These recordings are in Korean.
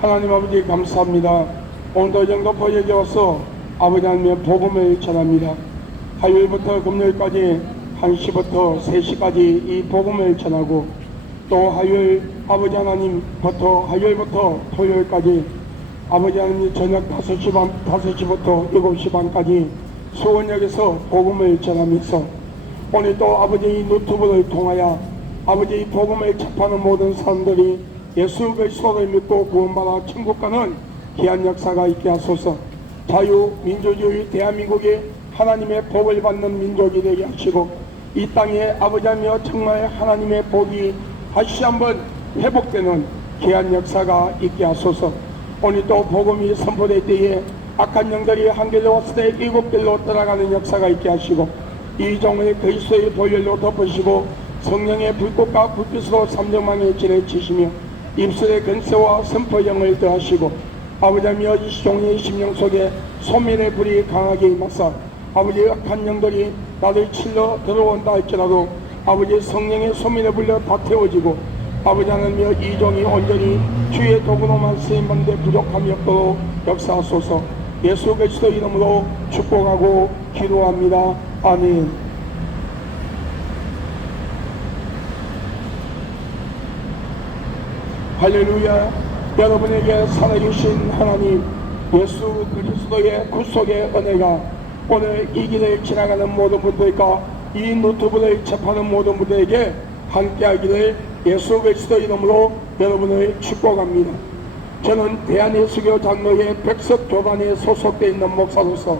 하나님 아버지 감사합니다. 오늘도 영등포역에 와서 아버지 하나님의 복음을 전합니다. 화요일부터 금요일까지 1시부터 3시까지 이 복음을 전하고, 또 화요일 아버지 하나님부터 화요일부터 토요일까지 아버지 하나님 저녁 5시부터 7시 반까지 수원역에서 복음을 전하면서, 오늘 또 아버지 이 유튜브를 통하여 아버지 이 복음을 접하는 모든 사람들이 예수 그리스도를 믿고 구원받아 천국 가는 귀한 역사가 있게 하소서. 자유민주주의 대한민국이 하나님의 복을 받는 민족이 되게 하시고, 이 땅에 아버지 하며 정말 하나님의 복이 다시 한번 회복되는 귀한 역사가 있게 하소서. 오늘 또 복음이 선포될 때에 악한 영들이 한 길로 왔을 때 7길로 떠나가는 역사가 있게 하시고, 이 종을 그리스도의 보혈로 덮으시고 성령의 불꽃과 불빛으로 삼정망에 지내치시며 입술의 근세와 선포령을 더하시고, 아버지 하며 이 종의 심령 속에 소멸의 불이 강하게 임하사 아버지 악한 영들이 나를 칠러 들어온다 할지라도 아버지 성령의 소멸의 불로 다 태워지고, 아버지 하나님여 이 종이 온전히 주의 도구로만 쓰임받는데 부족함이 없도록 역사하소서. 예수 그리스도 이름으로 축복하고 기도합니다. 아멘. 할렐루야. 여러분에게 살아계신 하나님 예수 그리스도의 구속의 은혜가 오늘 이 길을 지나가는 모든 분들과 이 유튜브를 접하는 모든 분들에게 함께하기를 예수 그리스도 이름으로 여러분을 축복합니다. 저는 대한예수교 장로회 백석교단에 소속되어 있는 목사로서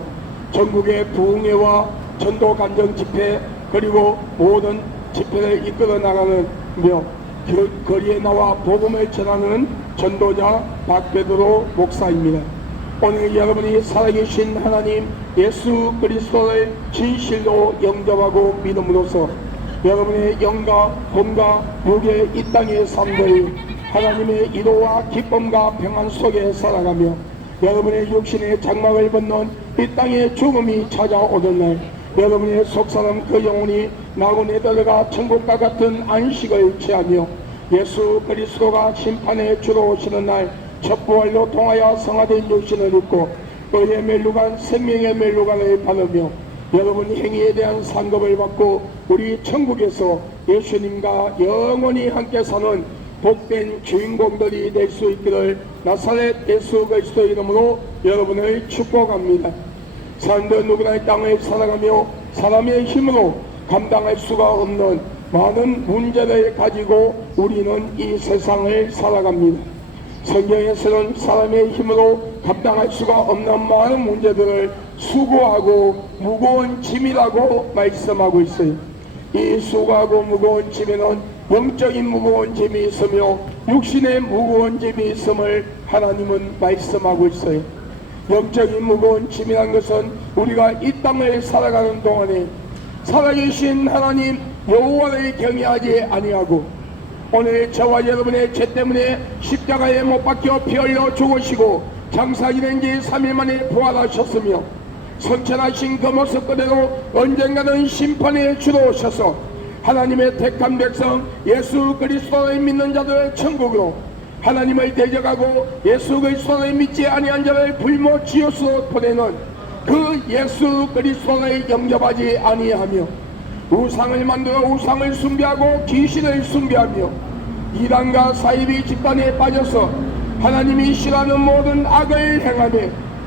전국의 부흥회와 전도 간정 집회 그리고 모든 집회를 이끌어 나가는 거리에 나와 복음을 전하는 전도자 박베드로 목사입니다. 오늘 여러분이 살아계신 하나님 예수 그리스도를 진실로 영접하고 믿음으로써 여러분의 영과魂과 육의 이 땅의 삶들이 하나님의 이로와 기쁨과 평안 속에 살아가며 여러분의 육신의 장막을 벗는 이 땅의 죽음이 찾아오던 날 여러분의 속사람 그 영혼이 나군에 들어가 천국과 같은 안식을 취하며 예수 그리스도가 심판에 주로 오시는 날 첫 부활로 통하여 성화된 육신을 입고 의의 멸류관 생명의 멸류관을 받으며 여러분 행위에 대한 상급을 받고 우리 천국에서 예수님과 영원히 함께 사는 복된 주인공들이 될 수 있기를 나사렛 예수 그리스도 이름으로 여러분을 축복합니다. 사람들 누구나 이 땅을 살아가며 사람의 힘으로 감당할 수가 없는 많은 문제를 가지고 우리는 이 세상을 살아갑니다. 성경에서는 사람의 힘으로 감당할 수가 없는 많은 문제들을 수고하고 무거운 짐이라고 말씀하고 있어요. 이 수고하고 무거운 짐에는 영적인 무거운 짐이 있으며 육신의 무거운 짐이 있음을 하나님은 말씀하고 있어요. 영적인 무거운 짐이란 것은 우리가 이 땅을 살아가는 동안에 살아계신 하나님 여호와를 경외하지 아니하고 오늘 저와 여러분의 죄 때문에 십자가에 못 박혀 피 흘려 죽으시고 장사지 된 지 3일 만에 부활하셨으며 성천하신 그 모습 그대로 언젠가는 심판에 주로 오셔서 하나님의 택한 백성 예수 그리스도를 믿는 자들을 천국으로 하나님을 대적하고 예수 그리스도를 믿지 아니한 자를 불모 지옥으로 보내는 그 예수 그리스도를 영접하지 아니하며 우상을 만들어 우상을 숭배하고 귀신을 숭배하며 이단과 사이비 집단에 빠져서 하나님이 싫어하는 모든 악을 행하며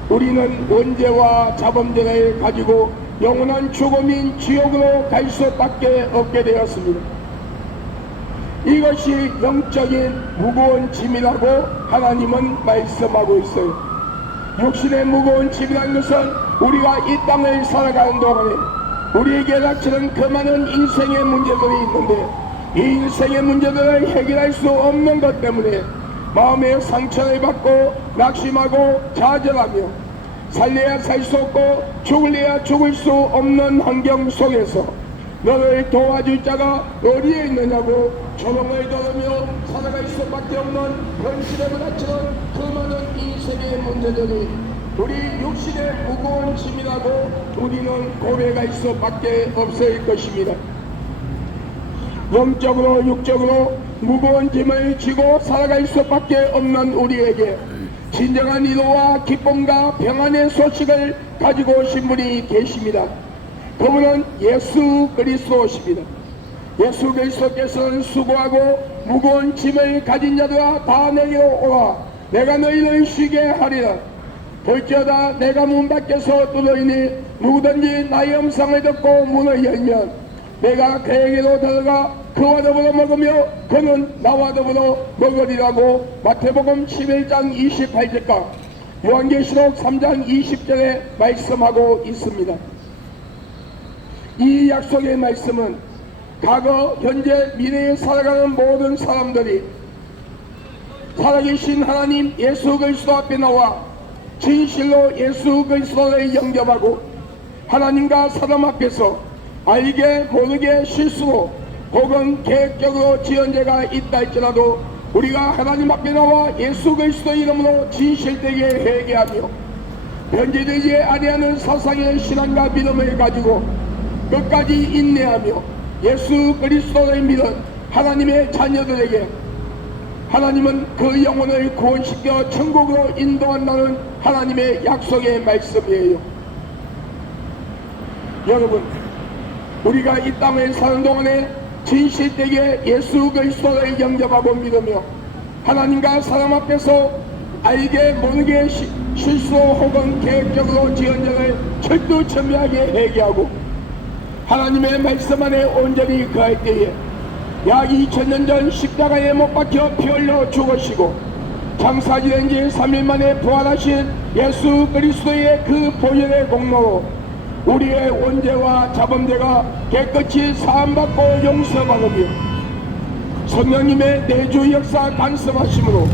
우리는 원죄와 자범죄를 가지고 영원한 죽음인 지옥으로 갈 수밖에 없게 되었습니다. 이것이 영적인 무거운 짐이라고 하나님은 말씀하고 있어요. 육신의 무거운 짐이라는 것은 우리가 이 땅을 살아가는 동안에 우리에게 닥치는 그 많은 인생의 문제들이 있는데 이 인생의 문제들을 해결할 수 없는 것 때문에 마음의 상처를 받고 낙심하고 좌절하며 살려야 살 수 없고 죽을래야 죽을 수 없는 환경 속에서 너를 도와줄 자가 어디에 있느냐고 조롱을 들으며 살아갈 수밖에 없는 현실에 부딪히는 그 많은 인생의 문제들이 우리 육신의 무거운 짐이라고 우리는 고백할 수밖에 없을 것입니다. 영적으로 육적으로 무거운 짐을 지고 살아갈 수밖에 없는 우리에게 진정한 위로와 기쁨과 평안의 소식을 가지고 오신 분이 계십니다. 그분은 예수 그리스도십니다. 예수 그리스도께서는 수고하고 무거운 짐을 가진 자들아 다 내게로 오라, 내가 너희를 쉬게 하리라. 볼지어다 내가 문 밖에서 두드리니 누구든지 나의 음성을 듣고 문을 열면 내가 그에게로 들어가 그와 더불어 먹으며 그는 나와 더불어 먹으리라고 마태복음 11장 28절과 요한계시록 3장 20절에 말씀하고 있습니다. 이 약속의 말씀은 과거, 현재, 미래에 살아가는 모든 사람들이 살아계신 하나님 예수 그리스도 앞에 나와 진실로 예수 그리스도를 영접하고 하나님과 사람 앞에서 알게 모르게 실수로 혹은 계획적으로 지은 죄가 있다 할지라도 우리가 하나님 앞에 나와 예수 그리스도 이름으로 진실되게 회개하며 변질되지 아니하는 사상의 신앙과 믿음을 가지고 끝까지 인내하며 예수 그리스도를 믿은 하나님의 자녀들에게 하나님은 그 영혼을 구원시켜 천국으로 인도한다는 하나님의 약속의 말씀이에요. 여러분, 우리가 이 땅을 사는 동안에 진실되게 예수 그리스도를 영접하고 믿으며 하나님과 사람 앞에서 알게 모르게 실수 혹은 계획적으로 지은 죄를 철두철미하게 회개하고 하나님의 말씀 안에 온전히 거할 때에 약 2000년 전 십자가에 못 박혀 피 흘려 죽으시고 장사지된 지 3일 만에 부활하신 예수 그리스도의 그 보혈의 공로로 우리의 원죄와 자범죄가 깨끗이 사함받고 용서받으며 성령님의 내주 역사 간섭하심으로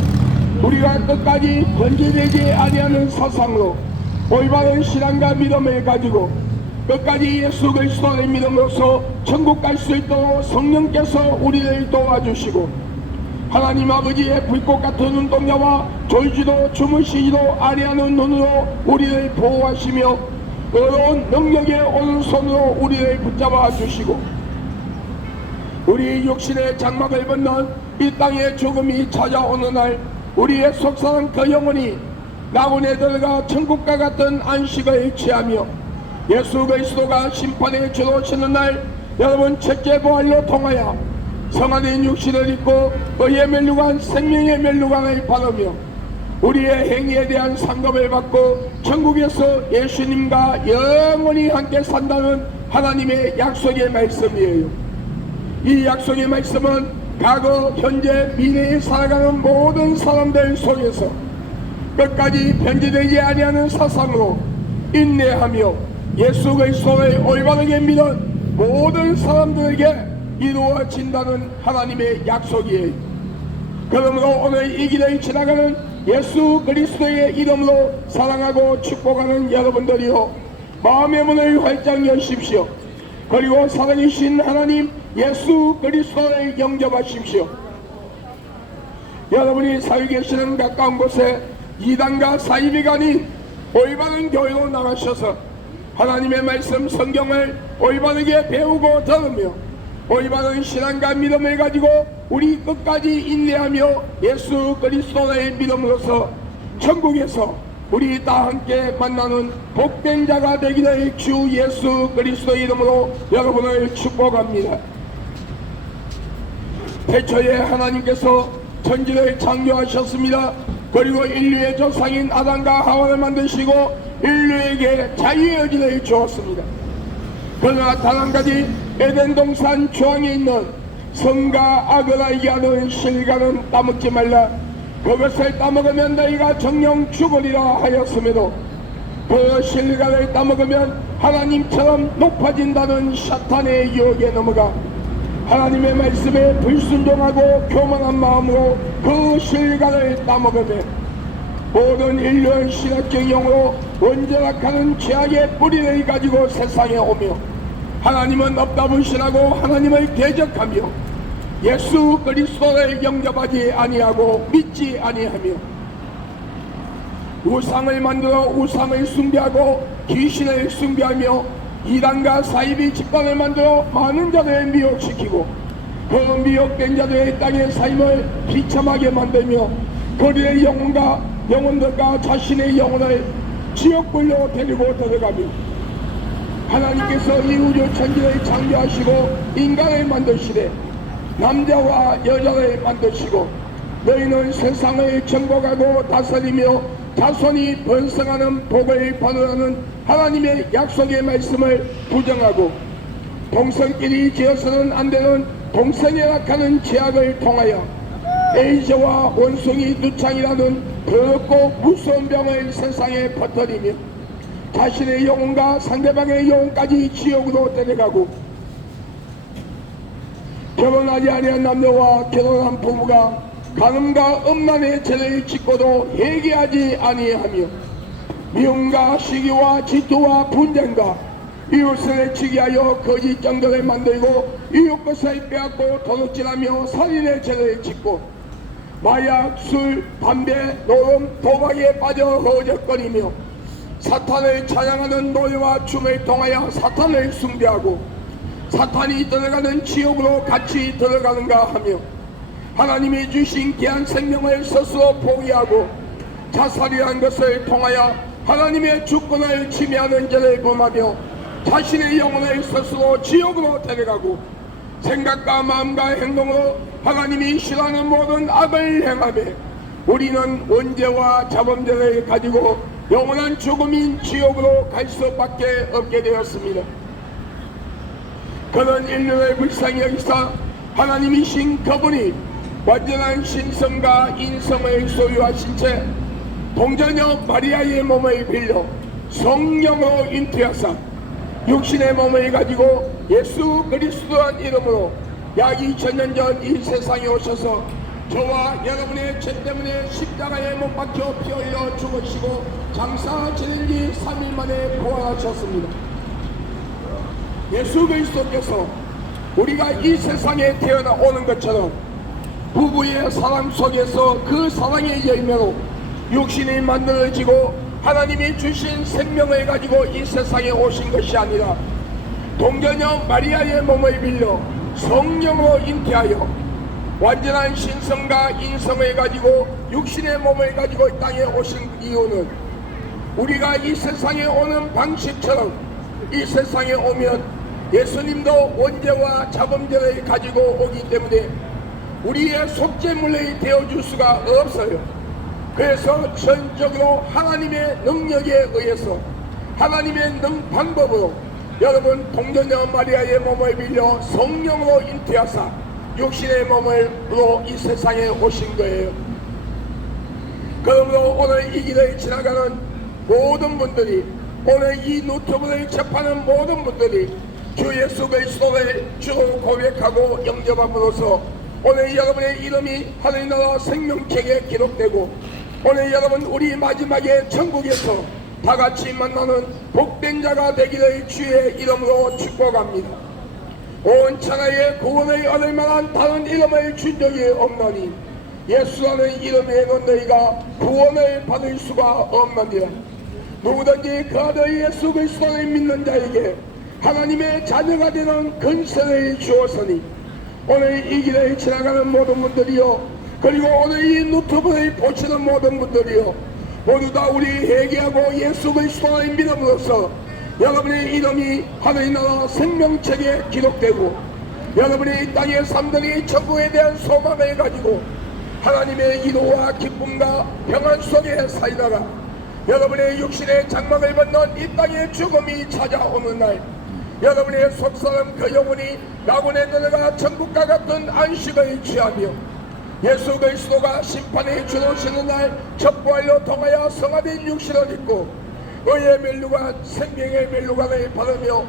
우리가 끝까지 번제되지 아니하는 사상으로 올바른 신앙과 믿음을 가지고 끝까지 예수 그리스도를 믿음으로써 천국 갈 수 있도록 성령께서 우리를 도와주시고 하나님 아버지의 불꽃 같은 눈동자와 졸지도 주무시지도 아니하는 눈으로 우리를 보호하시며 어려운 능력의 오른손으로 우리를 붙잡아 주시고 우리 육신의 장막을 벗는 이 땅의 죽음이 찾아오는 날 우리의 속상한 그 영혼이 낙원에 들어가 천국과 같은 안식을 취하며 예수 그리스도가 심판에 들어오시는 날 여러분 첫째 부활로 통하여 성안의 육신을 입고 의의 멸류관 생명의 멸류관을 받으며 우리의 행위에 대한 상급을 받고 천국에서 예수님과 영원히 함께 산다는 하나님의 약속의 말씀이에요. 이 약속의 말씀은 과거, 현재, 미래에 살아가는 모든 사람들 속에서 끝까지 변질되지 아니하는 사상으로 인내하며 예수 그리스도를 올바르게 믿은 모든 사람들에게 이루어진다는 하나님의 약속이에요. 그러므로 오늘 이 길을 지나가는 예수 그리스도의 이름으로 사랑하고 축복하는 여러분들이요, 마음의 문을 활짝 여십시오. 그리고 살아계신 하나님 예수 그리스도를 영접하십시오. 여러분이 살고 계시는 가까운 곳에 이단과 사이비가 아닌 올바른 교회로 나가셔서 하나님의 말씀 성경을 올바르게 배우고 들으며 올바른 신앙과 믿음을 가지고 우리 끝까지 인내하며 예수 그리스도의 믿음으로서 천국에서 우리 다 함께 만나는 복된 자가 되기를 주 예수 그리스도 이름으로 여러분을 축복합니다. 태초에 하나님께서 천지를 창조하셨습니다. 그리고 인류의 조상인 아담과 하와를 만드시고 인류에게 자유의 의지를 주었습니다. 그러나 단 한 가지 에덴 동산 중앙에 있는 선과 악을 알게 하는 실과는 따먹지 말라. 그것을 따먹으면 너희가 정령 죽으리라 하였음에도 그 실과를 따먹으면 하나님처럼 높아진다는 사탄의 유혹에 넘어가 하나님의 말씀에 불순종하고 교만한 마음으로 그 실과를 따먹으며 모든 인류의 신학적 용어로 원죄락하는 죄악의 뿌리를 가지고 세상에 오며 하나님은 없다 불신하고 하나님을 대적하며 예수 그리스도를 영접하지 아니하고 믿지 아니하며 우상을 만들어 우상을 숭배하고 귀신을 숭배하며 이단과 사이비 집단을 만들어 많은 자를 미혹시키고 그 미혹된 자들의 땅의 삶을 비참하게 만들며 그들의 영혼들과 자신의 영혼을 지옥불로 데리고 들어가며 하나님께서 이 우주 천지를 창조하시고 인간을 만드시되 남자와 여자를 만드시고 너희는 세상을 정복하고 다스리며 자손이 번성하는 복을 받으라는 하나님의 약속의 말씀을 부정하고 동성끼리 지어서는 안 되는 동성애락하는 죄악을 통하여 에이즈와 원숭이 두창이라는 더럽고 무서운 병을 세상에 퍼뜨리며 자신의 영혼과 상대방의 영혼까지 지옥으로 데려가고 결혼하지 아니한 남녀와 결혼한 부부가 간음과 음란의 죄를 짓고도 회개하지 아니하며 미움과 시기와 질투와 분쟁과 이웃을 치기하여 거짓 정도를 만들고 이웃 것을 빼앗고 도둑질하며 살인의 죄를 짓고 마약, 술, 담배, 노름, 도박에 빠져 허우적거리며 사탄을 찬양하는 노래와 춤을 통하여 사탄을 숭배하고 사탄이 들어가는 지옥으로 같이 들어가는가 하며 하나님이 주신 귀한 생명을 스스로 포기하고 자살이라는 것을 통하여 하나님의 주권을 침해하는 죄를 범하며 자신의 영혼을 스스로 지옥으로 데려가고 생각과 마음과 행동으로 하나님이 싫어하는 모든 악을 행하며 우리는 원죄와 자범죄를 가지고 영원한 죽음인 지옥으로 갈 수밖에 없게 되었습니다. 그런 인류의 불쌍히 여기사 하나님이신 그분이 완전한 신성과 인성을 소유하신 채 동자녀 마리아의 몸을 빌려 성령으로 잉태하사 육신의 몸을 가지고 예수 그리스도란 이름으로 약 2000년 전 이 세상에 오셔서 저와 여러분의 죄 때문에 십자가에 못 박혀 피 흘려 죽으시고 장사 지낸 지 3일 만에 부활하셨습니다. 예수 그리스도께서 우리가 이 세상에 태어나오는 것처럼 부부의 사랑 속에서 그 사랑의 열매로 육신이 만들어지고 하나님이 주신 생명을 가지고 이 세상에 오신 것이 아니라 동전녀 마리아의 몸을 빌려 성령으로 잉태하여 완전한 신성과 인성을 가지고 육신의 몸을 가지고 이 땅에 오신 이유는 우리가 이 세상에 오는 방식처럼 이 세상에 오면 예수님도 원죄와 자범죄를 가지고 오기 때문에 우리의 속죄물이 되어줄 수가 없어요. 그래서 전적으로 하나님의 능력에 의해서 하나님의 방법으로 여러분 동전녀 마리아의 몸을 빌려 성령으로 잉태하사 육신의 몸으로 이 세상에 오신 거예요. 그러므로 오늘 이 길을 지나가는 모든 분들이 오늘 이 유튜브를 접하는 모든 분들이 주 예수 그리스도를 주로 고백하고 영접함으로써 오늘 여러분의 이름이 하늘나라 생명책에 기록되고 오늘 여러분 우리 마지막에 천국에서 다같이 만나는 복된 자가 되기를 주의 이름으로 축복합니다. 온 천하에 구원을 얻을 만한 다른 이름을 준 적이 없나니 예수라는 이름에는 너희가 구원을 받을 수가 없느니라. 누구든지 그 아들 예수 그리스도를 믿는 자에게 하나님의 자녀가 되는 근세를 주었으니 오늘 이 길을 지나가는 모든 분들이요 그리고 오늘 이 유튜브를 보시는 모든 분들이요 모두 다 우리 회개하고 예수 그리스도를 믿음으로써 여러분의 이름이 하늘나라 생명책에 기록되고 여러분의 이 땅의 삶들이 천국에 대한 소망을 가지고 하나님의 기도와 기쁨과 평안 속에 살다가 여러분의 육신의 장막을 벗는 이 땅의 죽음이 찾아오는 날 여러분의 속사람 그 영혼이 낙원에 들어가 천국과 같은 안식을 취하며 예수 그리스도가 심판에 주어지는 날 첩부활로 통하여 성화된 육신을 입고 의의 멸류관 생명의 멸류관을 받으며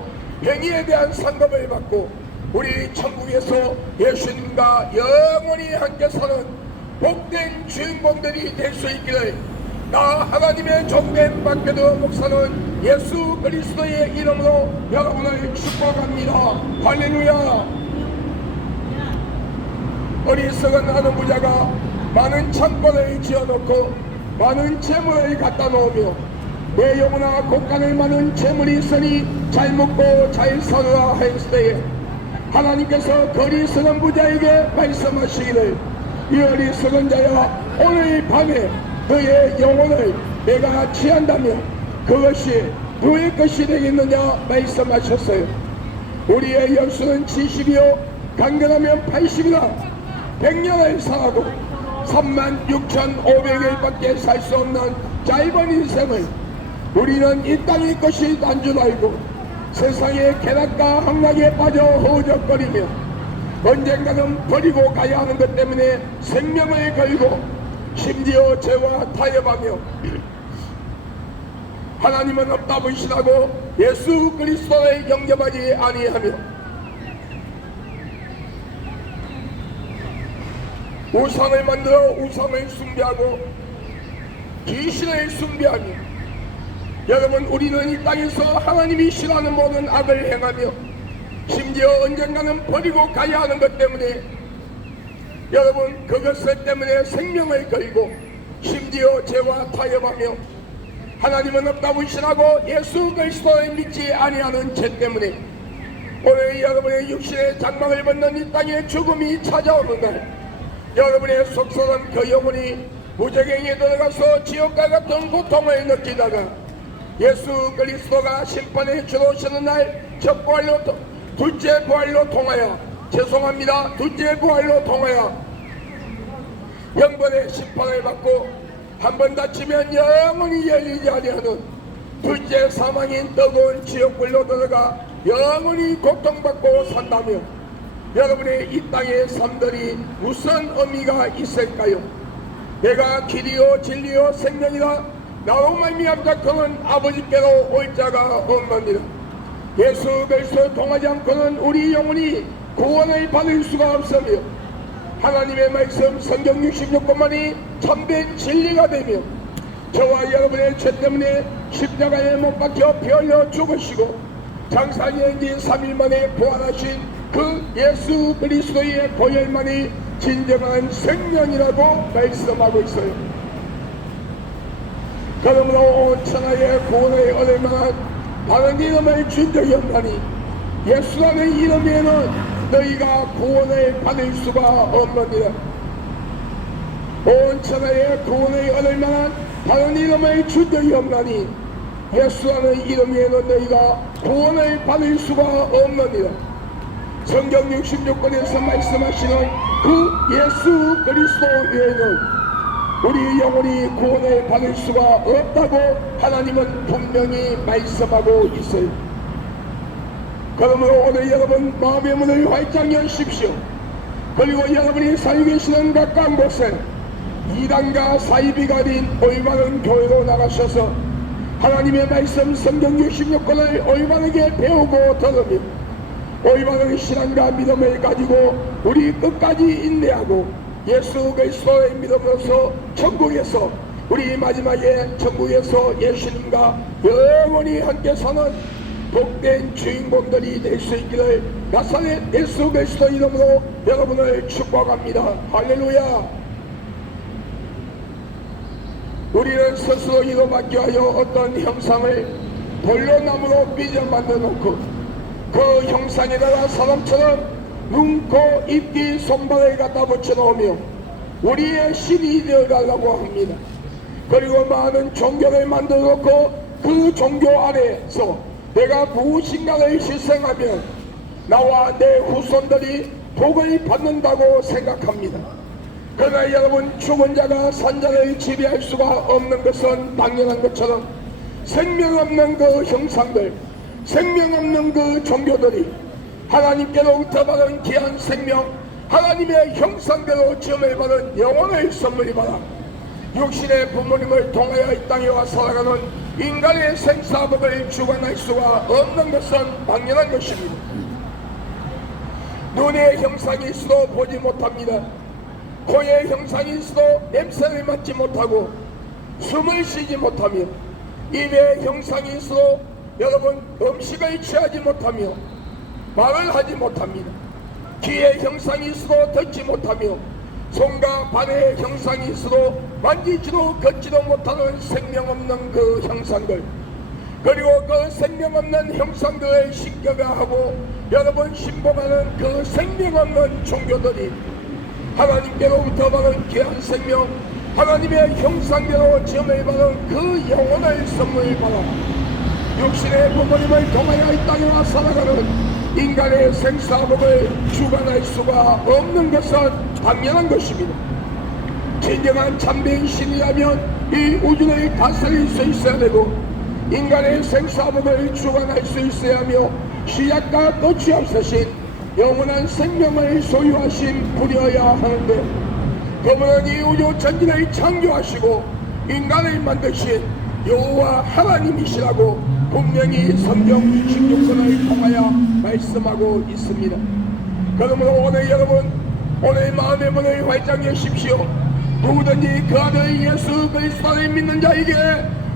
행위에 대한 상급을 받고 우리 천국에서 예수님과 영원히 함께 사는 복된 주인공들이 될 수 있기를 나 하나님의 종된 박배도 목사는 예수 그리스도의 이름으로 여러분을 축복합니다. 할렐루야. 어리석은 하는 부자가 많은 창고를 지어놓고 많은 재물을 갖다 놓으며 내 영혼아 곳간을 많은 재물이 있으니 잘 먹고 잘 살으라 하였을 때에 하나님께서 거리서는 부자에게 말씀하시기를 이 어리석은 자야 오늘 밤에 너의 영혼을 내가 취한다며 그것이 누구의 것이 되겠느냐 말씀하셨어요. 우리의 연수는 70이요 강건하면 80이라 100년을 살아도 36,500일밖에 살 수 없는 짧은 인생을 우리는 이 땅의 것이 난 줄 알고 세상의 쾌락과 향락에 빠져 허우적거리며 언젠가는 버리고 가야 하는 것 때문에 생명을 걸고 심지어 죄와 타협하며 하나님은 없다 분신하고 예수 그리스도를 영접하지 아니하며 우상을 만들어 우상을 숭배하고 귀신을 숭배하며 여러분 우리는 이 땅에서 하나님이 싫어하는 모든 악을 행하며 심지어 언젠가는 버리고 가야 하는 것 때문에 여러분 그것을 때문에 생명을 걸고 심지어 죄와 타협하며 하나님은 없다 분신하고 예수 그리스도를 믿지 아니하는 죄 때문에 오늘 여러분의 육신의 장막을 벗는 이 땅에 죽음이 찾아오는 날 여러분의 속썩은 그 영혼이 무저갱이에 들어가서 지옥과 같은 고통을 느끼다가 예수 그리스도가 심판에 들어오시는 날 첫 부활로 둘째 부활로 통하여 죄송합니다 둘째 부활로 통하여 영번의 심판을 받고 한 번 다치면 영원히 열리지 아니하는 둘째 사망인 뜨거운 지옥불로 들어가 영원히 고통받고 산다며 여러분의 이 땅의 삶들이 무슨 의미가 있을까요? 내가 길이요 진리요 생명이라 나로 말미암자 그는 아버지께로 올 자가 없느니라. 예수 그리스도 통하지 않고는 우리 영혼이 구원을 받을 수가 없으며 하나님의 말씀 성경 66권만이 참된 진리가 되며 저와 여러분의 죄 때문에 십자가에 못 박혀 피 흘려 죽으시고 장사년인 3일 만에 부활하신 그 예수 그리스도의 보혈만이 진정한 생명이라고 말씀하고 있어요. 그러므로 온 천하의 구원을 얻을 만한 바른 이름을 준 적이 없나니 예수라는 이름에는 너희가 구원을 받을 수가 없느니라. 온 천하의 구원을 얻을 만한 바른 이름을 준 적이 없나니 예수라는 이름에는 너희가 구원을 받을 수가 없느니라. 성경 66권에서 말씀하시는 그 예수 그리스도 외에는 우리 영혼이 구원을 받을 수가 없다고 하나님은 분명히 말씀하고 있어요. 그러므로 오늘 여러분 마음의 문을 활짝 여십시오. 그리고 여러분이 살고 계시는 각각 곳에 이단과 사이비가 아닌 올바른 교회로 나가셔서 하나님의 말씀 성경 66권을 올바르게 배우고 들으며 올바른 신앙과 믿음을 가지고 우리 끝까지 인내하고 예수 그리스도의 믿음으로서 천국에서 우리 마지막에 천국에서 예수님과 영원히 함께 사는 복된 주인공들이 될 수 있기를 나사렛 예수 그리스도 이름으로 여러분을 축복합니다. 할렐루야. 우리는 스스로 이로받게 하여 어떤 형상을 돌로 나무로 빚어 만들어 놓고 그 형상에다가 사람처럼 눈, 코, 입, 귀, 손발을 갖다 붙여놓으며 우리의 신이 되어가려고 합니다. 그리고 많은 종교를 만들어 놓고 그 종교 아래에서 내가 무엇인가를 실생하면 나와 내 후손들이 복을 받는다고 생각합니다. 그러나 여러분 죽은 자가 산자를 지배할 수가 없는 것은 당연한 것처럼 생명 없는 그 형상들 생명 없는 그 종교들이 하나님께로부터 받은 귀한 생명 하나님의 형상대로 지음을 받은 영혼의 선물이 받아 육신의 부모님을 통하여 이 땅에 와 살아가는 인간의 생사복을 주관할 수가 없는 것은 당연한 것입니다. 눈의 형상이 있어도 보지 못합니다. 코의 형상이 있어도 냄새를 맡지 못하고 숨을 쉬지 못하며 입의 형상이 있어도 여러분 음식을 취하지 못하며 말을 하지 못합니다. 귀의 형상이 있어도 듣지 못하며 손과 발의 형상이 있어도 만지지도 걷지도 못하는 생명 없는 그 형상들 그리고 그 생명 없는 형상들을 신격화하고 여러분 신봉하는 그 생명 없는 종교들이 하나님께로부터 받은 귀한 생명, 하나님의 형상대로 지음을 받은 그 영혼의 선물을 받아 육신의 부모님을 통하여 이 땅에 와 살아가는 인간의 생사복을 주관할 수가 없는 것은 당연한 것입니다. 진정한 참된 신이라면 이 우주를 다스릴 수 있어야 되고 인간의 생사복을 주관할 수 있어야 하며 시작과 끝이 없으신 영원한 생명을 소유하신 분이어야 하는데 그분은 이 우주 전체를 창조하시고 인간을 만드신 여호와 하나님이시라고 분명히 성경 66권을 통하여 말씀하고 있습니다. 그러므로 오늘 여러분 오늘 마음의 문을 활짝 여십시오. 누구든지 그 아들 예수 그리스도를 믿는 자에게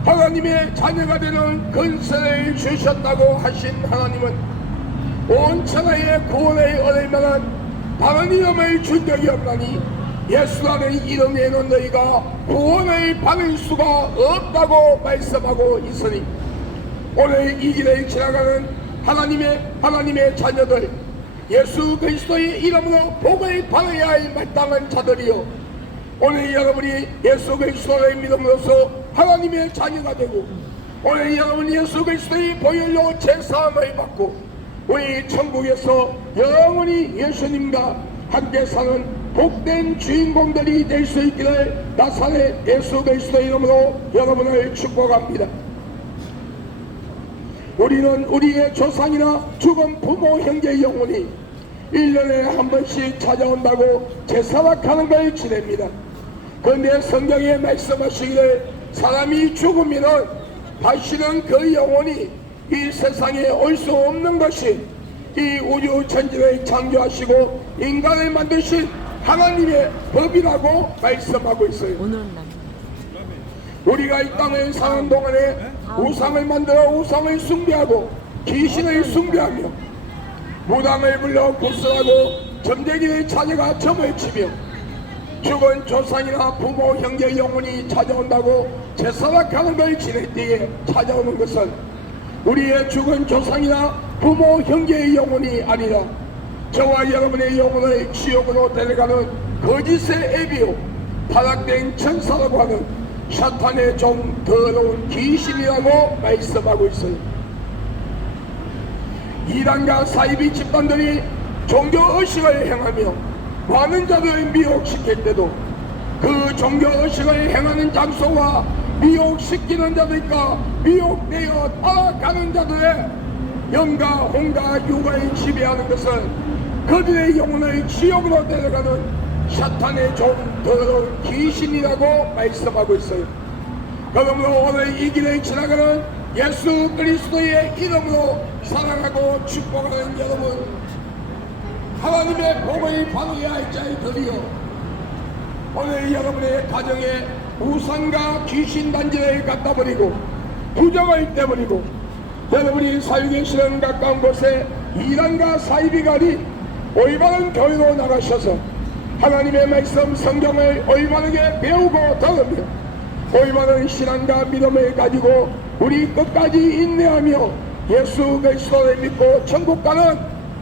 하나님의 자녀가 되는 권세를 주셨다고 하신 하나님은 온 천하의 구원을 얻을 만한 다른 이름을 준 적이 없나니 예수라는 이름에는 너희가 구원을 받을 수가 없다고 말씀하고 있으니 오늘 이 길을 지나가는 하나님의 자녀들 예수 그리스도의 이름으로 복을 받아야 할 마땅한 자들이요 오늘 여러분이 예수 그리스도를 믿음으로써 하나님의 자녀가 되고 오늘 여러분이 예수 그리스도의 보혈로 제사함을 받고 우리 천국에서 영원히 예수님과 함께 사는 복된 주인공들이 될 수 있기를 나사렛 예수 그리스도 이름으로 여러분을 축복합니다. 우리는 우리의 조상이나 죽은 부모 형제 영혼이 1년에 한 번씩 찾아온다고 제사박하는 걸 지냅니다. 그런데 성경에 말씀하시기를 사람이 죽으면 다시는 그 영혼이 이 세상에 올 수 없는 것이 이 우주 천지를 창조하시고 인간을 만드신 하나님의 법이라고 말씀하고 있어요. 우리가 이 땅을 사는 동안에 우상을 만들어 우상을 숭배하고 귀신을 숭배하며 무당을 불러 구슬하고 점쟁이를 찾아가 점을 치며 죽은 조상이나 부모 형제 영혼이 찾아온다고 제사박하는 걸 지낼 때에 찾아오는 것은 우리의 죽은 조상이나 부모 형제의 영혼이 아니라 저와 여러분의 영혼을 지옥으로 데려가는 거짓의 애비요 타락된 천사라고 하는 사탄의 좀 더러운 귀신이라고 말씀하고 있어요. 이단과 사이비 집단들이 종교의식을 행하며 많은 자들을 미혹시킬 때도 그 종교의식을 행하는 장소와 미혹시키는 자들과 미혹되어 따라가는 자들의 영과 홍과 육을 지배하는 것은 그들의 영혼을 지옥으로 데려가는 사탄의 좀 더러운 귀신이라고 말씀하고 있어요. 그러므로 오늘 이 길을 지나가는 예수 그리스도의 이름으로 사랑하고 축복하는 여러분 하나님의 복을 받아야 할 자들이여 오늘 여러분의 가정에 우상과 귀신 단지를 갖다 버리고 부정을 떼버리고 여러분이 살고 계시는 가까운 곳에 이단과 사이비가리 올바른 교회로 나가셔서 하나님의 말씀 성경을 올바르게 배우고 들으며 올바른 신앙과 믿음을 가지고 우리 끝까지 인내하며 예수 그리스도를 믿고 천국 가는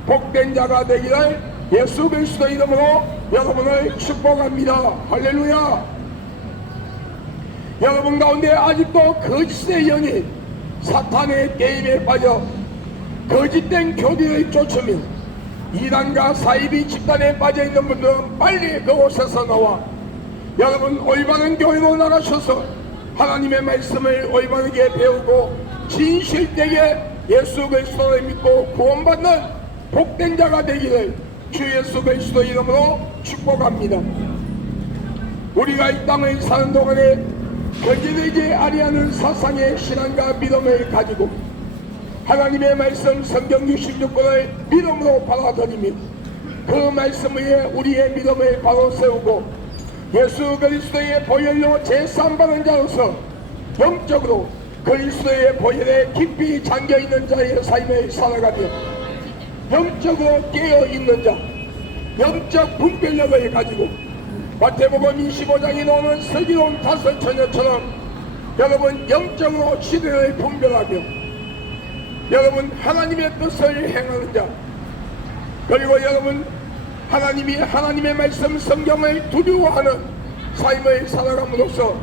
복된 자가 되기를 예수 그리스도 이름으로 여러분을 축복합니다. 할렐루야. 여러분 가운데 아직도 거짓의 영이 사탄의 게임에 빠져 거짓된 교리를 쫓으며 이단과 사이비 집단에 빠져있는 분들은 빨리 그곳에서 나와 여러분 올바른 교회로 나가셔서 하나님의 말씀을 올바르게 배우고 진실되게 예수 그리스도를 믿고 구원받는 복된 자가 되기를 주 예수 그리스도 이름으로 축복합니다. 우리가 이 땅을 사는 동안에 거짓되지 아니하는 사상의 신앙과 믿음을 가지고 하나님의 말씀 성경 66권을 믿음으로 받아들이며 그 말씀 위에 우리의 믿음을 바로 세우고 예수 그리스도의 보혈로 제사함받은 자로서 영적으로 그리스도의 보혈에 깊이 잠겨있는 자의 삶을 살아가며 영적으로 깨어있는 자 영적 분별력을 가지고 마태복음 25장에 나오는 슬기로운 다섯 처녀처럼 여러분 영적으로 시대를 분별하며 여러분 하나님의 뜻을 행하는 자 그리고 여러분, 하나님이 하나님의 말씀 성경을 두려워하는 삶을 살아감으로써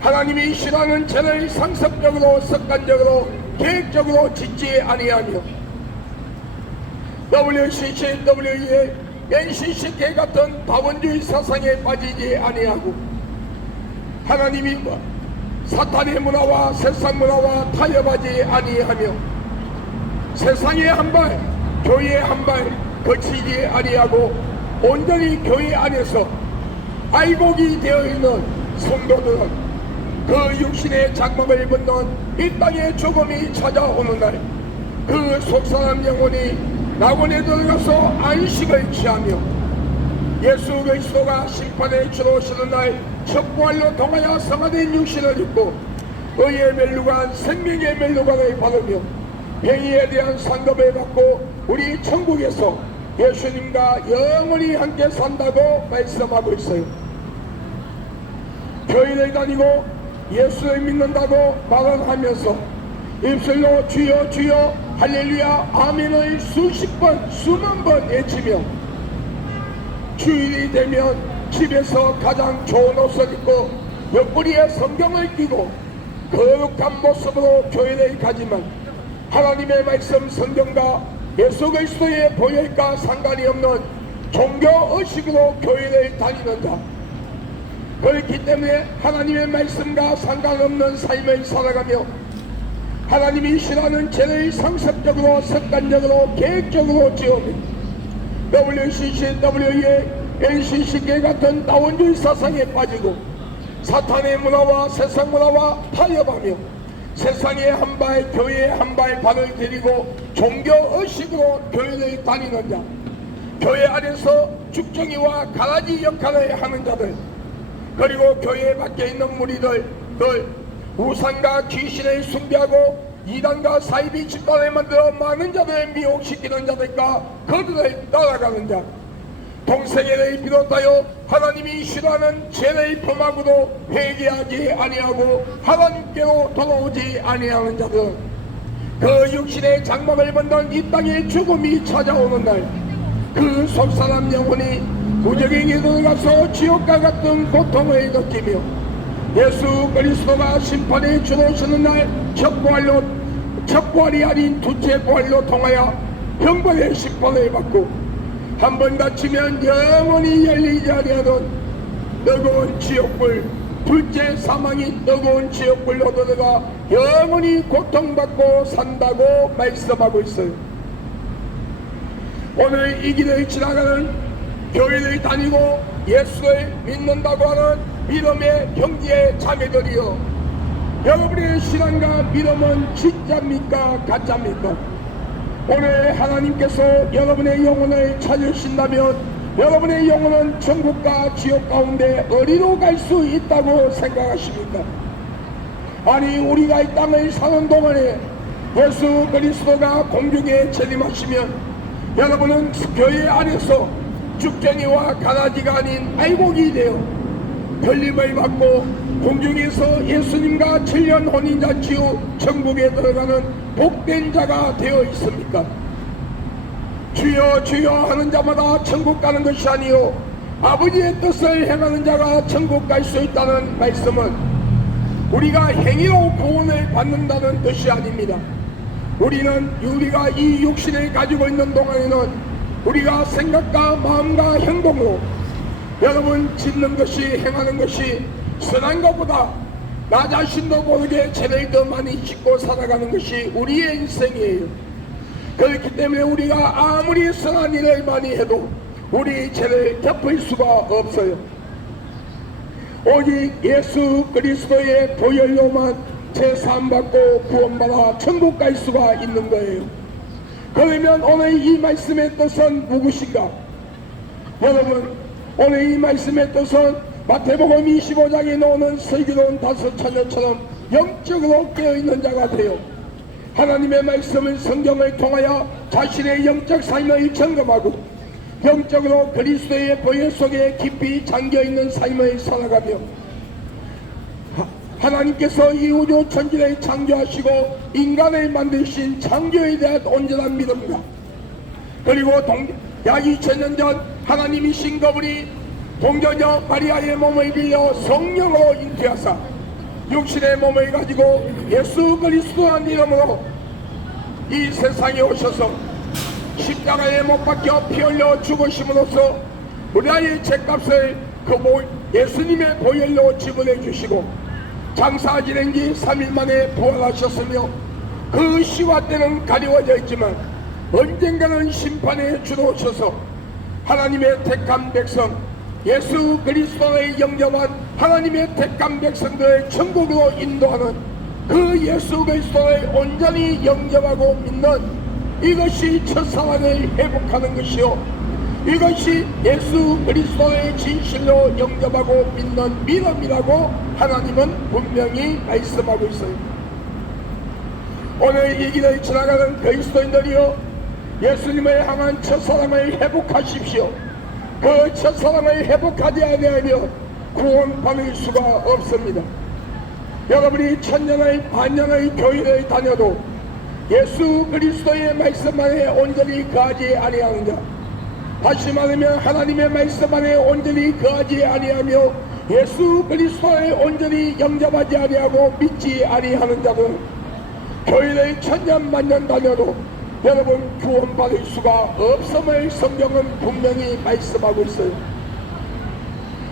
하나님이 싫어하는 죄를 상습적으로 습관적으로 계획적으로 짓지 아니하며 WCC, WEA, NCCK 같은 다원주의 사상에 빠지지 아니하고 하나님이 사탄의 문화와 세상 문화와 타협하지 아니하며 세상의 한발 교회의 한발 거치지 아니하고 온전히 교회 안에서 알곡이 되어있는 성도들은 그 육신의 장막을 벗는 이 땅의 죽음이 찾아오는 날 그 속사람 영혼이 낙원에 들어가서 안식을 취하며 예수 그리스도가 심판에 들어오시는 날 첫 부활로 통하여 성화된 육신을 입고 의의 멸류관 생명의 멸류관을 받으며 행위에 대한 상급을 받고 우리 천국에서 예수님과 영원히 함께 산다고 말씀하고 있어요. 교회를 다니고 예수를 믿는다고 말을 하면서 입술로 주여 주여 할렐루야 아멘을 수십 번 수만 번 외치며 주일이 되면 집에서 가장 좋은 옷을 입고 옆구리에 성경을 끼고 거룩한 모습으로 교회를 가지만 하나님의 말씀 성경과 예수 그리스도의 보혈과 상관이 없는 종교의식으로 교회를 다니는 자, 그렇기 때문에 하나님의 말씀과 상관없는 삶을 살아가며 하나님이 싫어하는 죄를 상습적으로 습관적으로 계획적으로 지으며 WCC, WEA, NCCK 같은 다원주의 사상에 빠지고 사탄의 문화와 세상 문화와 타협하며 세상의 한발 교회의 한발 발을 들이고 종교의식으로 교회를 다니는 자, 교회 안에서 죽정이와 가라지 역할을 하는 자들, 그리고 교회 밖에 있는 무리들 우상과 귀신을 숭배하고 이단과 사이비 집단을 만들어 많은 자들을 미혹시키는 자들과 그들을 따라가는 자, 동세계를 비롯하여 하나님이 싫어하는 죄를 범하고도 회개하지 아니하고 하나님께로 돌아오지 아니하는 자들, 그 육신의 장막을 벗는 이 땅의 죽음이 찾아오는 날 그 속사람 영혼이 무적에게 들어가서 지옥과 같은 고통을 느끼며 예수 그리스도가 심판에 들어오시는 날 첫 부활이 아닌 두째 부활로 통하여 형벌의 심판을 받고 한 번 다치면 영원히 열리지 아니하는 뜨거운 지옥불, 둘째 사망이 뜨거운 지옥불로 들어가 영원히 고통받고 산다고 말씀하고 있어요. 오늘 이 길을 지나가는 교회를 다니고 예수를 믿는다고 하는 믿음의 형제 자매들이여, 여러분의 신앙과 믿음은 진짜입니까 가짜입니까? 오늘 하나님께서 여러분의 영혼을 찾으신다면 여러분의 영혼은 천국과 지옥 가운데 어디로 갈 수 있다고 생각하십니까? 아니, 우리가 이 땅을 사는 동안에 예수 그리스도가 공중에 재림하시면 여러분은 교회 안에서 죽쟁이와 가라지가 아닌 알곡이 되어 걸림을 받고 공중에서 예수님과 7년 혼인잔치 후 천국에 들어가는 복된 자가 되어 있습니까? 주여 주여 하는 자마다 천국 가는 것이 아니요 아버지의 뜻을 행하는 자가 천국 갈 수 있다는 말씀은 우리가 행위로 구원을 받는다는 뜻이 아닙니다. 우리가 이 육신을 가지고 있는 동안에는 우리가 생각과 마음과 행동으로 여러분 짓는 것이 행하는 것이 선한 것보다 나 자신도 모르게 죄를 더 많이 짓고 살아가는 것이 우리의 인생이에요. 그렇기 때문에 우리가 아무리 선한 일을 많이 해도 우리 죄를 덮을 수가 없어요. 오직 예수 그리스도의 보혈로만 제사함받고 구원받아 천국 갈 수가 있는 거예요. 그러면 오늘 이 말씀의 뜻은 무엇인가? 여러분, 오늘 이 말씀의 뜻은 마태복음 25장에 나오는 슬기로운 다섯 처녀처럼 영적으로 깨어있는 자가 되어 하나님의 말씀을 성경을 통하여 자신의 영적 삶을 점검하고 영적으로 그리스도의 보혈 속에 깊이 잠겨있는 삶을 살아가며 하나님께서 이 우주 천지를 창조하시고 인간을 만드신 창조에 대한 온전한 믿음과 그리고 약 2000년 전 하나님이신 그분이 동정녀 마리아의 몸을 빌려 성령으로 잉태하사 육신의 몸을 가지고 예수 그리스도란 이름으로 이 세상에 오셔서 십자가에 못 박혀 피 흘려 죽으심으로써 우리의 죄값을 그 예수님의 보혈로 지불해 주시고 장사 지낸 지 3일 만에 부활하셨으며 그 시와 때는 가리워져 있지만 언젠가는 심판에 주로 오셔서 하나님의 택한 백성 예수 그리스도의 영접한 하나님의 택한 백성들을 천국으로 인도하는 그 예수 그리스도를 온전히 영접하고 믿는 이것이 첫사랑을 회복하는 것이요 이것이 예수 그리스도의 진실로 영접하고 믿는 믿음이라고 하나님은 분명히 말씀하고 있어요. 오늘 이 길을 지나가는 그리스도인들이여 예수님을 향한 첫사랑을 회복하십시오. 그 첫사랑을 회복하지 아니하면 구원받을 수가 없습니다. 여러분이 천년의 반년의 교회를 다녀도 예수 그리스도의 말씀 안에 온전히 거하지 아니하는 자, 다시 말하면 하나님의 말씀 안에 온전히 거하지 아니하며 예수 그리스도를 온전히 영접하지 아니하고 믿지 아니하는 자는 교회를 천년 만년 다녀도 여러분 구원받을 수가 없음을 성경은 분명히 말씀하고 있어요.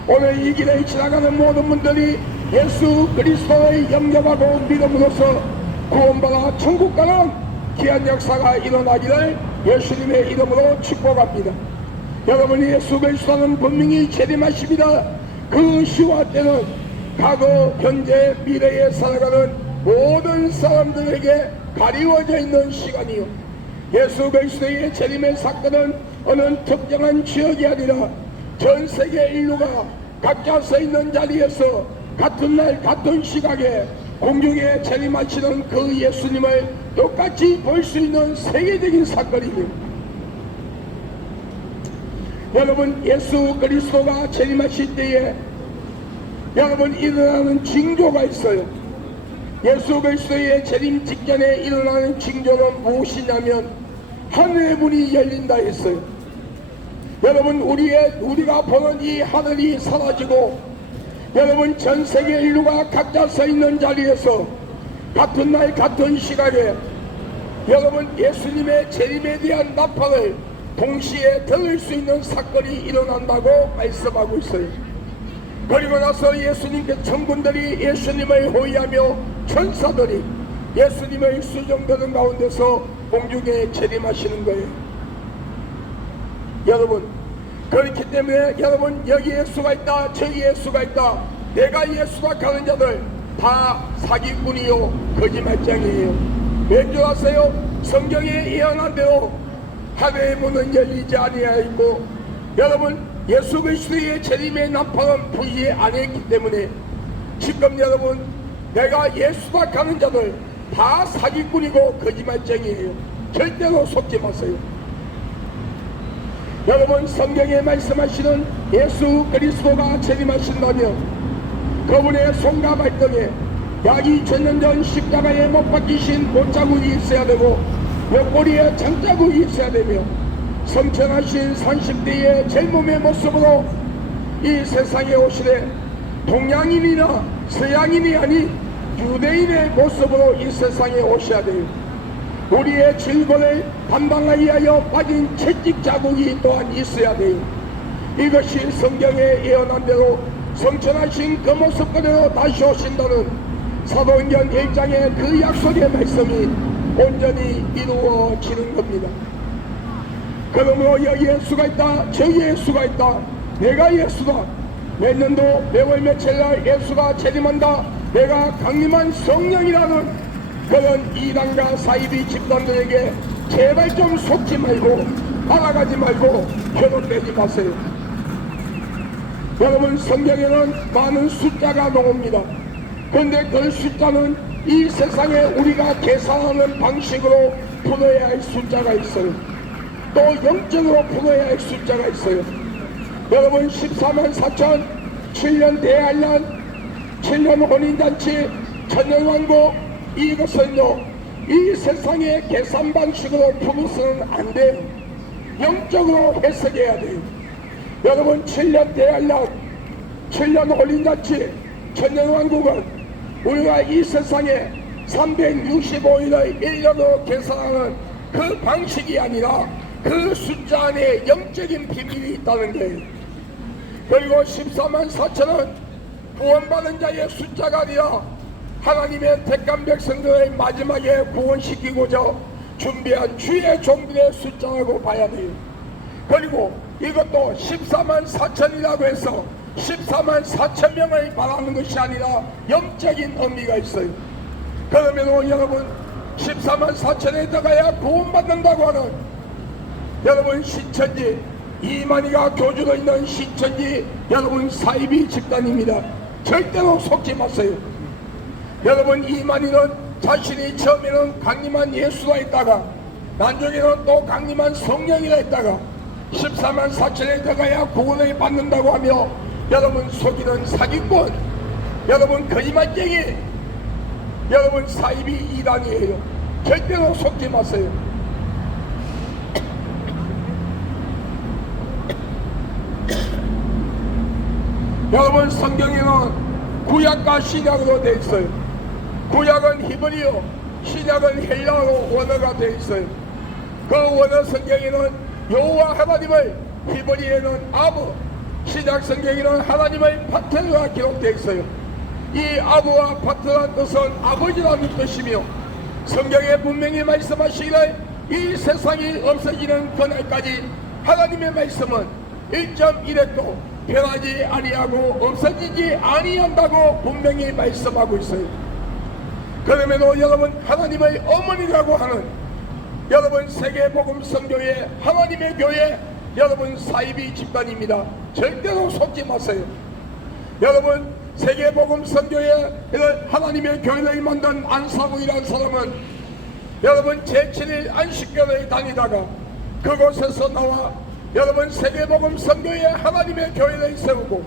오늘 이 길에 지나가는 모든 분들이 예수 그리스도를 영접하고 믿음으로써 구원받아 천국 가는 귀한 역사가 일어나기를 예수님의 이름으로 축복합니다. 여러분이 예수 그리스도는 분명히 재림하십니다. 그 시와 때는 과거, 현재, 미래에 살아가는 모든 사람들에게 가리워져 있는 시간이요 예수 그리스도의 재림의 사건은 어느 특정한 지역이 아니라 전 세계 인류가 각자 서 있는 자리에서 같은 날 같은 시각에 공중에 재림하시는 그 예수님을 똑같이 볼 수 있는 세계적인 사건입니다. 여러분 예수 그리스도가 재림하실 때에 여러분 일어나는 징조가 있어요. 예수 그리스도의 재림 직전에 일어나는 징조는 무엇이냐면 하늘의 문이 열린다 했어요. 여러분 우리가 보는 이 하늘이 사라지고 여러분 전 세계 인류가 각자 서 있는 자리에서 같은 날 같은 시각에 여러분 예수님의 재림에 대한 나팔을 동시에 들을 수 있는 사건이 일어난다고 말씀하고 있어요. 그리고 나서 예수님께 천군들이 예수님을 호위하며 천사들이 예수님의 수종되는 가운데서 공중에 재림하시는 거예요. 여러분 그렇기 때문에 여러분 여기 예수가 있다 저기 예수가 있다 내가 예수다 하는 자들 다 사기꾼이요 거짓말쟁이에요. 왠 줄 아세요? 성경에 예언한 대로 하늘의 문은 열리지 아니하였고 여러분 예수 그리스도의 재림의 나팔은 부이 안 했기 때문에 지금 여러분 내가 예수다 하는 자들 다 사기꾼이고 거짓말쟁이에요. 절대로 속지 마세요. 여러분 성경에 말씀하시는 예수 그리스도가 재림하신다면 그분의 손과 발등에 약 2000년 전 십자가에 못 박히신 못자국이 있어야 되고 옆구리에 장자국이 있어야 되며 성천하신 30대의 젊음의 모습으로 이 세상에 오시되 동양인이나 서양인이 아닌 유대인의 모습으로 이 세상에 오셔야 돼요. 우리의 질고를 담당하기 위하여 빠진 채찍 자국이 또한 있어야 돼요. 이것이 성경에 예언한 대로 성천하신 그 모습 그대로 다시 오신다는 사도행전 1장의 그 약속의 말씀이 온전히 이루어지는 겁니다. 그러므로 여기 예수가 있다 저기 예수가 있다 내가 예수다 몇 년도 몇월 며칠날 예수가 재림한다 내가 강림한 성령이라는 그런 이단과 사이비 집단들에게 제발 좀 속지 말고 알아가지 말고 현혹되지 마세요. 여러분 성경에는 많은 숫자가 나옵니다. 그런데 그 숫자는 이 세상에 우리가 계산하는 방식으로 풀어야 할 숫자가 있어요. 또 영적으로 풀어야 할 숫자가 있어요. 여러분 14만 4천 7년 대환란 7년 혼인잔치 천년왕국 이것은요 이 세상의 계산 방식으로 풀어서는 안 돼요. 영적으로 해석해야 돼요. 여러분 7년 대환란, 7년 홀린잔치, 천년왕국은 우리가 이 세상에 365일의 1년으로 계산하는 그 방식이 아니라 그 숫자 안에 영적인 비밀이 있다는 거예요. 그리고 14만 4천은 구원받은 자의 숫자가 아니라 하나님의 택한 백성들의 마지막에 구원시키고자 준비한 주의 종들의 숫자라고 봐야 돼요. 그리고 이것도 14만 4천이라고 해서 14만 4천 명을 말하는 것이 아니라 영적인 의미가 있어요. 그러면 여러분 14만 4천에 들어가야 구원받는다고 하는 여러분 신천지 이만희가 교주로 있는 신천지 여러분 사이비 집단입니다. 절대로 속지 마세요. 여러분 이만희는 자신이 처음에는 강림한 예수라 했다가 나중에는 또 강림한 성령이라 했다가 14만 4천에 들어가야 구원을 받는다고 하며 여러분 속이는 사기꾼, 여러분 거짓말쟁이, 여러분 사이비 이단이에요. 절대로 속지 마세요. 여러분 성경에는 구약과 신약으로 되어 있어요. 구약은 히브리어, 신약은 헬라어 원어가 되어 있어요. 그 원어 성경에는 여호와 하나님을 히브리어는 아브, 신약 성경에는 하나님의 파트너가 기록되어 있어요. 이 아브와 파트너라는 뜻은 아버지라는 뜻이며 성경에 분명히 말씀하시기를 이 세상이 없어지는 그날까지 하나님의 말씀은 1.1핵도 변하지 아니하고 없어지지 아니한다고 분명히 말씀하고 있어요. 그러면 여러분 하나님의 어머니라고 하는 여러분 세계복음 선교회 하나님의 교회 여러분 사이비 집단입니다. 절대로 속지 마세요. 여러분 세계복음 선교회 하나님의 교회를 만든 안사무이라는 사람은 여러분 제7일 안식교를 다니다가 그곳에서 나와 여러분 세계복음 선교회 하나님의 교회를 세우고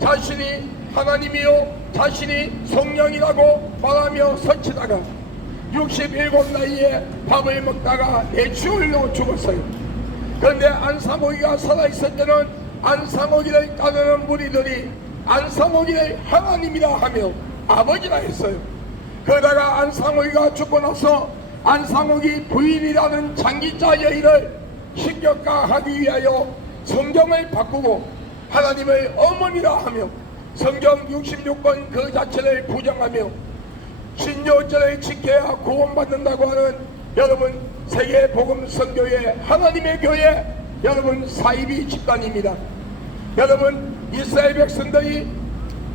자신이 하나님이요 자신이 성령이라고 말하며 설치다가 67 나이에 밥을 먹다가 뇌출로 죽었어요. 그런데 안상옥이가 살아있을 때는 안상옥이를 따르는 무리들이 안상옥이를 하나님이라 하며 아버지라 했어요. 그러다가 안상옥이가 죽고 나서 안상옥이 부인이라는 장기자 여인을 신격화하기 위하여 성경을 바꾸고 하나님의 어머니라 하며 성경 66권 그 자체를 부정하며 신요절을 지켜야 구원받는다고 하는 여러분 세계복음선교회 하나님의 교회 여러분 사이비 집단입니다. 여러분 이스라엘 백성들이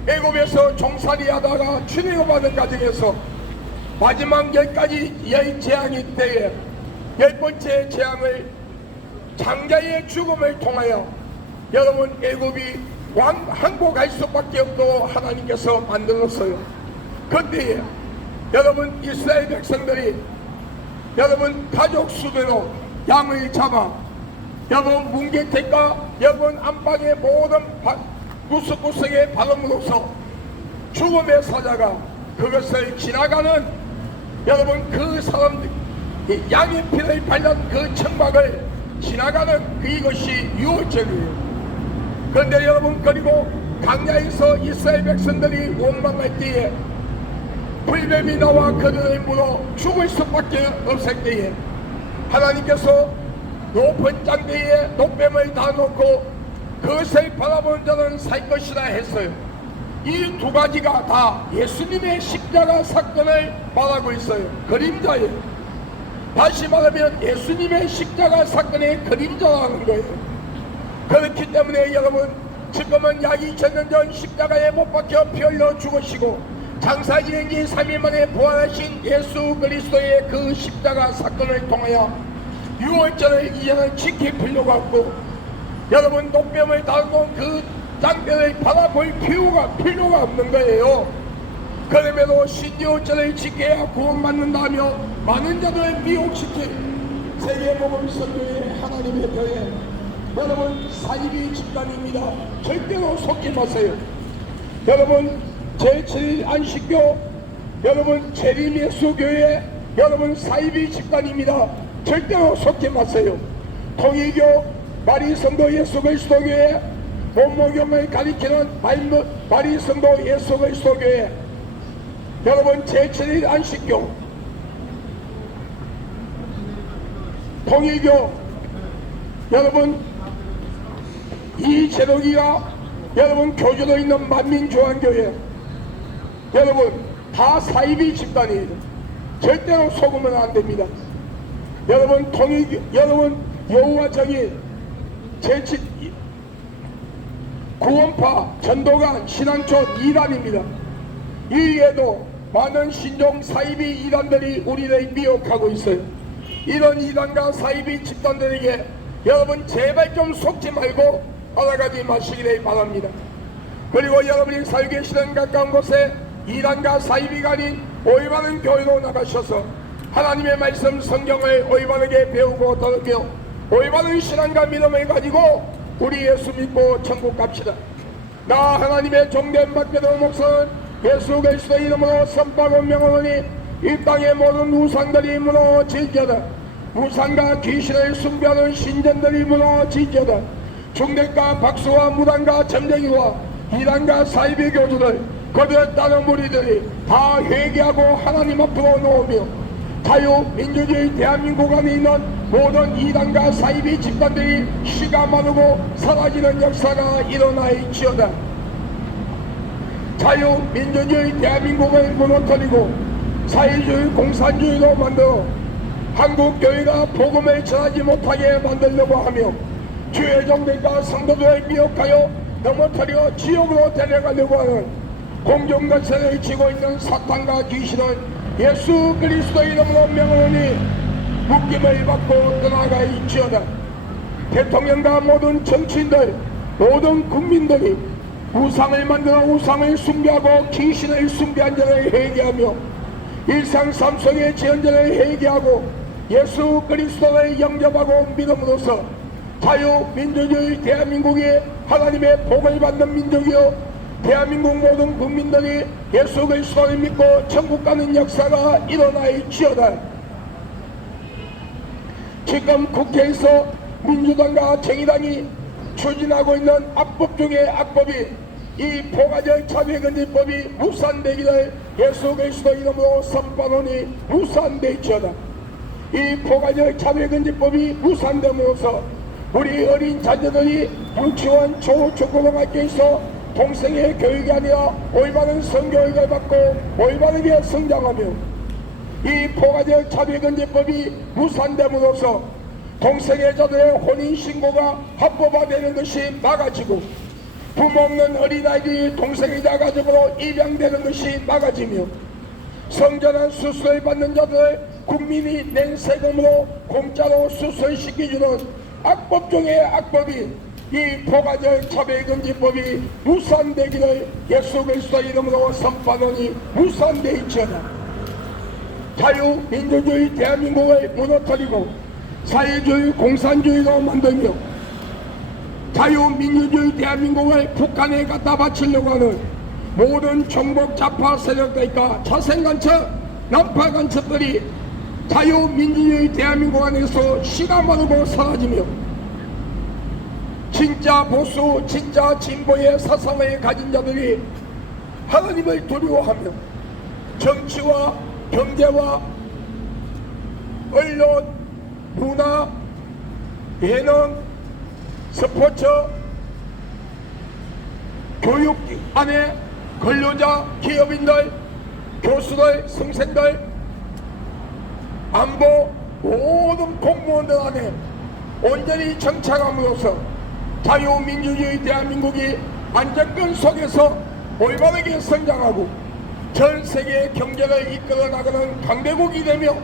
애굽에서 종살이 하다가 출애굽하는 과정에서 마지막 10가지 재앙이 때에 10번째 재앙을 장자의 죽음을 통하여 여러분 애굽이 항복할 수밖에 없도록 하나님께서 만들었어요. 그때에 여러분 이스라엘 백성들이 여러분 가족 수대로 양을 잡아 여러분 문개택과 여러분 안방의 모든 구석구석에 바람으로써 죽음의 사자가 그것을 지나가는 여러분 그 사람들 양의 피를 발란 그 청막을 지나가는 그것이 유월절이에요. 그런데 여러분 그리고 강야에서 이스라엘 백성들이 원망할 때에 불뱀이 나와 그들을 물어 죽을 수밖에 없을 때에 하나님께서 높은 장대에 높뱀을 다 놓고 그것을 바라보는 자는 살 것이라 했어요. 이 두 가지가 다 예수님의 십자가 사건을 말하고 있어요. 그림자예요. 다시 말하면 예수님의 십자가 사건의 그림자라는 거예요. 그렇기 때문에 여러분 지금은 약 2000년 전 십자가에 못 박혀 피 흘려 죽으시고 장사 지낸 지 3일 만에 부활하신 예수 그리스도의 그 십자가 사건을 통하여 유월절을 이제는 지킬 필요가 없고 여러분 녹뱀을 달고 그 장대를 바라볼 필요가 없는 거예요. 그러므로 신유월절을 지켜야 구원받는다며 많은 자들을 미혹시킬 세계복음선교회 하나님의 교회 여러분 사이비 집단입니다. 절대로 속지 마세요. 여러분 제7일 안식교 여러분 재림예수교회 여러분 사이비 집단입니다. 절대로 속지 마세요. 통일교 마리성도 예수 그리스도 교회, 본모경을 가리키는 마리성도 예수 그리스도 교회, 여러분 제7일 안식교, 통일교, 여러분 이재덕이가 여러분 교주로 있는 만민조항교회, 여러분 다 사이비 집단이에요. 절대로 속으면 안 됩니다. 여러분 여러분 여호와 정인 제7 구원파 전도관 신앙촌 이단입니다. 이외에도 많은 신종 사이비 이단들이 우리를 미혹하고 있어요. 이런 이단과 사이비 집단들에게 여러분 제발 좀 속지 말고 알아가지 마시기를 바랍니다. 그리고 여러분이 살고 계시는 가까운 곳에 이단과 사이비가 아닌 올바른 교회로 나가셔서 하나님의 말씀 성경을 올바르게 배우고 들으며 올바른 신앙과 믿음을 가지고 우리 예수 믿고 천국 갑시다. 나 하나님의 종된 박배도 목사는 예수 그리스도 이름으로 선포하고 명하노니 이 땅의 모든 우상들이 무너질지어다. 우상과 귀신을 숭배하는 신전들이 무너질지어다. 중대과 박수와 무당과 점쟁이와 이단과 사이비 교주들 그들을 따른 무리들이 다 회개하고 하나님 앞으로 놓으며 자유민주주의 대한민국 안에 있는 모든 이단과 사이비 집단들이 씨가 마르고 사라지는 역사가 일어나있지어다. 자유민주주의 대한민국을 무너뜨리고 사회주의 공산주의로 만들어 한국교회가 복음을 전하지 못하게 만들려고 하며 주의 종들과 성도들을 미혹하여 넘어뜨려 지옥으로 데려가려고 하는 공중거세를 쥐고 있는 사탄과 귀신은 예수 그리스도 이름으로 명하노니 묶임을 받고 떠나가있지어다. 대통령과 모든 정치인들 모든 국민들이 우상을 만들어 우상을 숭배하고 귀신을 숭배한 자를 회개하며 일상 삶 속의 죄언자를 회개하고 예수 그리스도를 영접하고 믿음으로써 자유민주주의 대한민국이 하나님의 복을 받는 민족이요 대한민국 모든 국민들이 예수 그리스도를 믿고 천국 가는 역사가 일어나있지어다. 지금 국회에서 민주당과 정의당이 추진하고 있는 악법 중의 악법이 이 포괄적 차별금지법이 무산되기를 예수 그리스도 이름으로 선포하노니 무산되지어다. 이 포괄적 차별금지법이 무산됨으로써 우리 어린 자녀들이 유치원, 초중고등학교에서 동성애 교육이 아니라 올바른 성교육을 받고 올바르게 성장하며 이 포괄적 차별금지법이 무산됨으로써 동성애자들의 혼인신고가 합법화되는 것이 막아지고 부모 없는 어린아이들이 동성애자 가족으로 입양되는 것이 막아지며 성전환 수술을 받는 자들 국민이 낸 세금으로 공짜로 수술시켜주는 악법 중의 악법이 이 포괄적 차별금지법이 무산되기를 예수 그리스도 이름으로 선포하노니 무산되있지어다. 자유민주주의 대한민국을 무너뜨리고 사회주의 공산주의로 만들며 자유민주주의 대한민국을 북한에 갖다 바치려고 하는 모든 정복 좌파 세력들과 자생간첩 남파간첩들이 자유민주주의 대한민국 안에서 씨가 마르고 사라지며 진짜 보수 진짜 진보의 사상을 가진 자들이 하나님을 두려워하며 정치와 경제와 언론, 문화, 예능, 스포츠, 교육 안에 근로자, 기업인들, 교수들, 선생들, 안보, 모든 공무원들 안에 온전히 정착함으로써 자유민주주의 대한민국이 안정권 속에서 올바르게 성장하고 전 세계 경제를 이끌어 나가는 강대국이 되며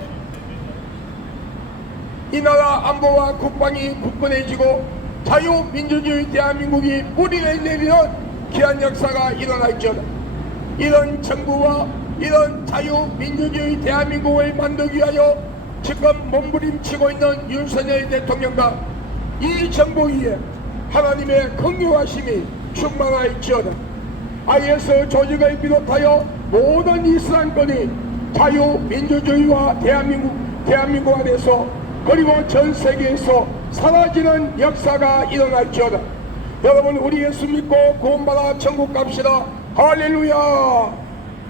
이 나라 안보와 국방이 굳건해지고 자유민주주의 대한민국이 뿌리를 내리는 귀한 역사가 일어날지어다. 이런 정부와 이런 자유민주주의 대한민국을 만들기 위하여 지금 몸부림치고 있는 윤석열 대통령과 이 정부 위에 하나님의 긍휼하심이 충만하였지어다. IS 조직을 비롯하여 모든 이슬람권이 자유민주주의와 대한민국 안에서 그리고 전 세계에서 사라지는 역사가 일어날지어다. 여러분, 우리 예수 믿고 구원받아 천국 갑시다. 할렐루야.